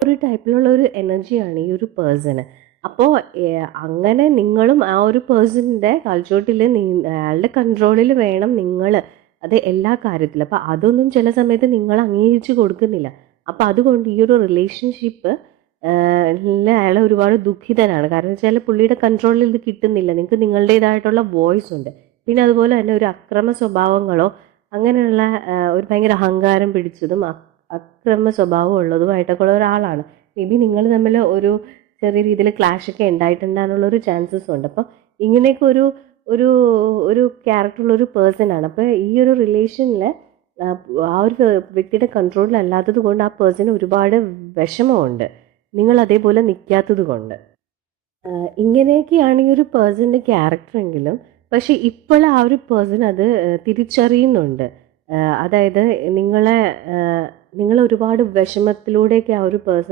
ഒരു ടൈപ്പിലുള്ള ഒരു എനർജിയാണ് ഈ ഒരു പേഴ്സണ്. അപ്പോൾ അങ്ങനെ നിങ്ങളും ആ ഒരു പേഴ്സണിൻ്റെ കൾച്ചോട്ടിൽ അയാളുടെ കൺട്രോളിൽ വേണം നിങ്ങൾ. അത് എല്ലാ കാര്യത്തിലും. അപ്പോൾ അതൊന്നും ചില സമയത്ത് നിങ്ങൾ അംഗീകരിച്ച് കൊടുക്കുന്നില്ല. അപ്പോൾ അതുകൊണ്ട് ഈ ഒരു റിലേഷൻഷിപ്പ് അയാൾ ഒരുപാട് ദുഃഖിതനാണ്. കാരണം വെച്ചാൽ പുള്ളിയുടെ കൺട്രോളിൽ ഇത് കിട്ടുന്നില്ല. നിങ്ങൾക്ക് നിങ്ങളുടേതായിട്ടുള്ള വോയിസ് ഉണ്ട്. പിന്നെ അതുപോലെ തന്നെ ഒരു അക്രമ സ്വഭാവങ്ങളോ അങ്ങനെയുള്ള ഒരു ഭയങ്കര അഹങ്കാരം പിടിച്ചതും അക്രമ സ്വഭാവം ഉള്ളതുമായിട്ടൊക്കെ ഉള്ള ഒരാളാണ്. മേ ബി നിങ്ങൾ തമ്മിൽ ഒരു ചെറിയ രീതിയിൽ ക്ലാഷൊക്കെ ഉണ്ടായിട്ടുണ്ടാകാനുള്ളൊരു ചാൻസസ് ഉണ്ട്. അപ്പോൾ ഇങ്ങനെയൊക്കെ ഒരു ഒരു ഒരു ക്യാരക്ടറുള്ള ഒരു പേഴ്സൺ ആണ്. അപ്പോൾ ഈ ഒരു റിലേഷനിൽ ആ ഒരു വ്യക്തിയുടെ കൺട്രോളിലല്ലാത്തത് കൊണ്ട് ആ പേഴ്സണ് ഒരുപാട് വിഷമമുണ്ട്, നിങ്ങൾ അതേപോലെ നിൽക്കാത്തത് കൊണ്ട്. ഇങ്ങനെയൊക്കെയാണ് ഈ ഒരു പേഴ്സൻ്റെ ക്യാരക്ടറെങ്കിലും പക്ഷെ ഇപ്പോൾ ആ ഒരു പേഴ്സൺ അത് തിരിച്ചറിയുന്നുണ്ട്. അതായത് നിങ്ങളെ ഒരുപാട് വിഷമത്തിലൂടെയൊക്കെ ആ ഒരു പേഴ്സൺ